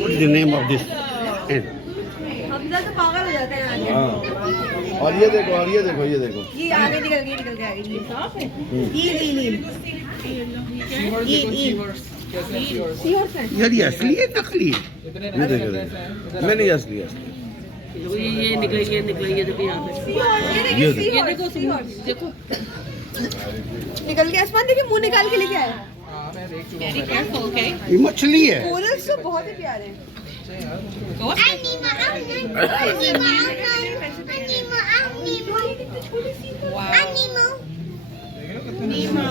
What is the name of this ant? Hamza तो पागल हो जाते हैं आगे। और ये देखो और ये देखो ये देखो। ये आगे निकल गया यार ये असली है नकली है? ये देखो नहीं असली है। ये निकले देखो यहाँ पे। ये देखो देखो निकल गया। आसमान देखिए मुंह निकाल के लेके आया। वेरी केयरफुल ओके ये मछली है। कोरल्स तो बहुत ही प्यारे हैं।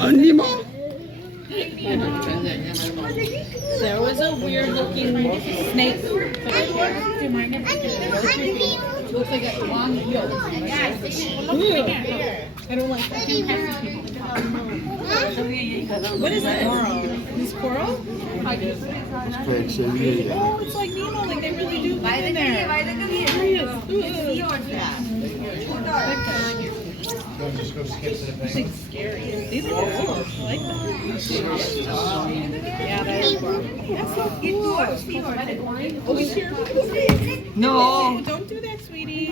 Animal. There was a weird looking snake. Looks like a long bill. I don't like that. What is that? This coral? Oh, it's like Nemo. Like they really do live in there. It's like scary. These are cool. I like them. Yeah, that's so cool. Oh, he's here. No. Don't do that, sweetie.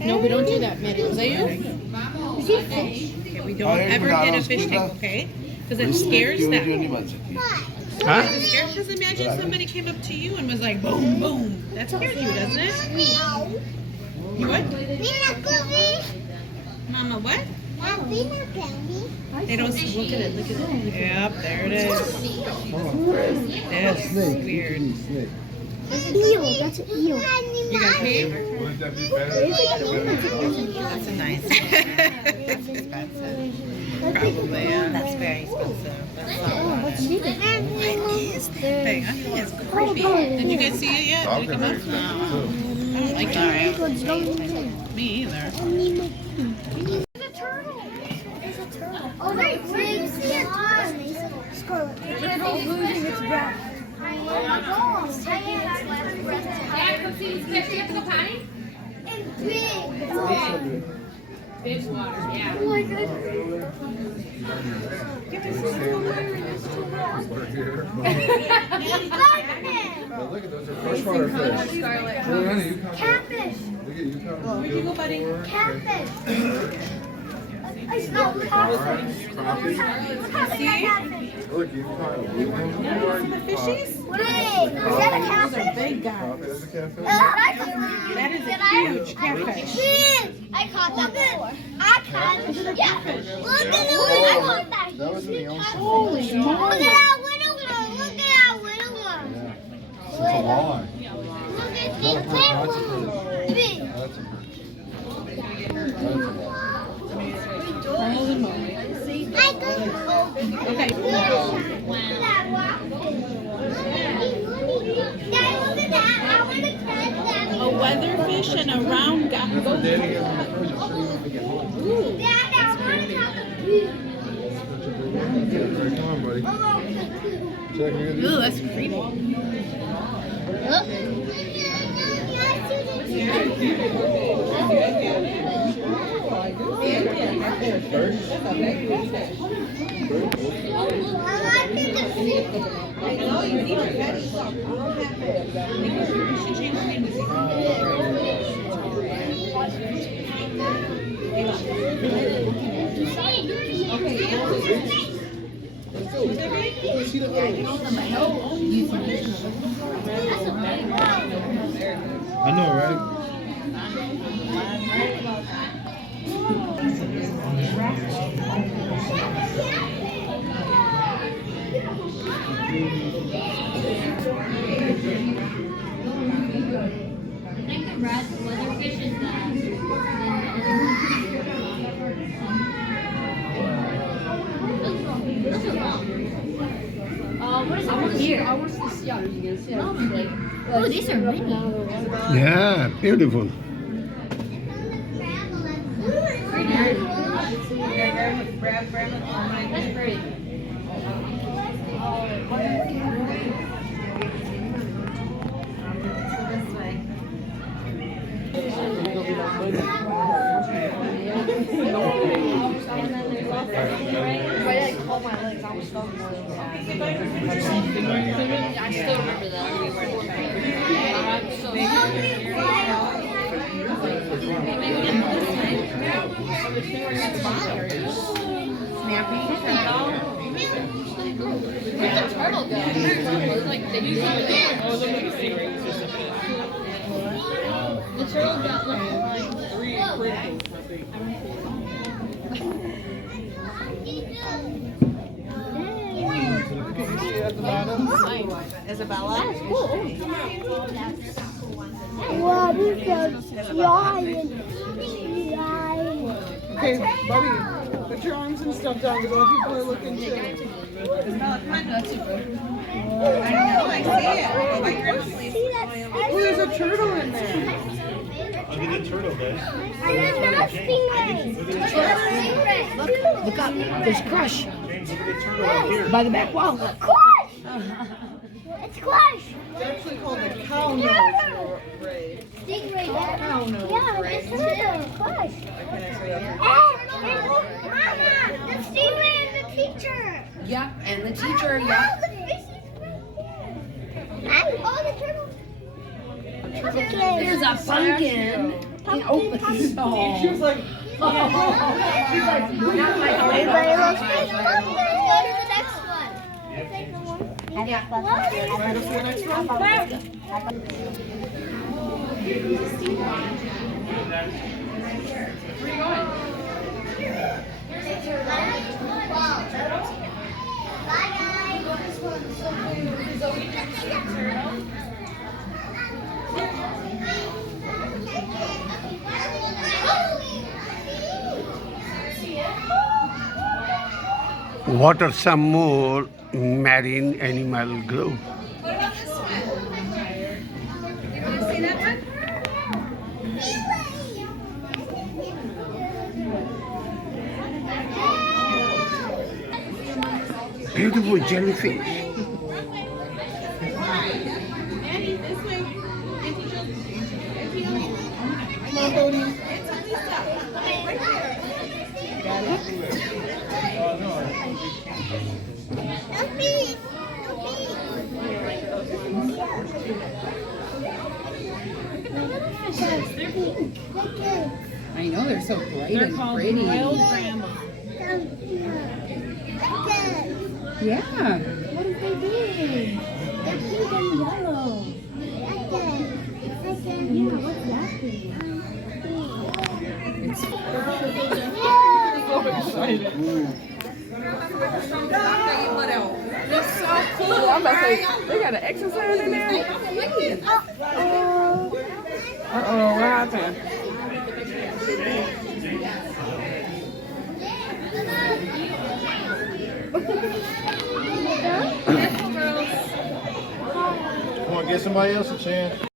No, we don't do that, Minnie. Is that you? Okay, we don't ever get a fish tank, okay? Because it scares them. Huh? It scares, because imagine somebody came up to you and was like, boom, boom. That scares you, doesn't it? You what? Mama, what? They don't see. Look at it. Yep, there it is. That's weird. Eel, that's an eel. You got pee? Wouldn't that be better? That's a nice one. That's expensive. Probably, yeah. That's very expensive. That's not much. What is that thing? I think it's creepy. Did you guys see it yet? Did it come up? No. I don't like that. Me either. Oh, wait, where you see a turtle? Scarlet. The turtle's losing its breath. Yeah, come see this fish. You have to go potty? It's big. Fish water, yeah. Oh my goodness. Look at those are freshwater fish. Honey, you come. Catfish. Look at you come. Where'd you go, buddy? Catfish. I smell catfish. See? Look, you caught a blue one. The fishies? Wait, is that a catfish? Big guys. That's a catfish. That is a huge catfish. I caught that before. I caught it. Yeah. Look at the one. I caught that. That was in the ocean. Holy Look at moly. that little one. Look at that little one. It's a walleye. Look at this big one. Big. That's a Holy moly. I got Okay. Look at that rock. Dad, look at that. I want to catch that. A weatherfish and a round guy. Dad, I want to catch a big. Come on, buddy. Check it. Ooh, that's creepy. I know, right? Oh, these are mini. Yeah, beautiful. I still remember that. We weren't Where'd the turtle go? Like, they usually the turtle got like 3 criticals, I think. Isabella? That's cool. Wow, this is giant. Okay, Bobby, put your arms and stuff down because other people are looking too. Isabella, come on, that's super. I know, I see it. Oh, my grandma, please. Oh, there's a turtle in there. Look at the turtle, guys. And there's not stingrays. Look up. There's Crush James, look at the turtle out here. by the back wall. Crush! It's Crush! It's actually called a cow nose ray. Stingray. Cow nose Yeah, ray. it's turtle. Crush. I can't actually have Mama, the stingray and the teacher. Yep, and the teacher, yep. Oh, the fish is right there. Oh, the turtle. There's a pumpkin. He opens. She was like, Everybody loves fish. Let's go to the next one. want to go see the next one? What are some more marine animal group? What about this one? You want to see that one? Beautiful jellyfish. Annie, this way. Come on, Bodie. I know, they're so bright and pretty. Yeah. What is they doing? They're pink and yellow. Yeah, what's that thing? It's so cool. I'm about to say, they got an exercise in there? Uh-oh, what happened? Come on, give somebody else a chance.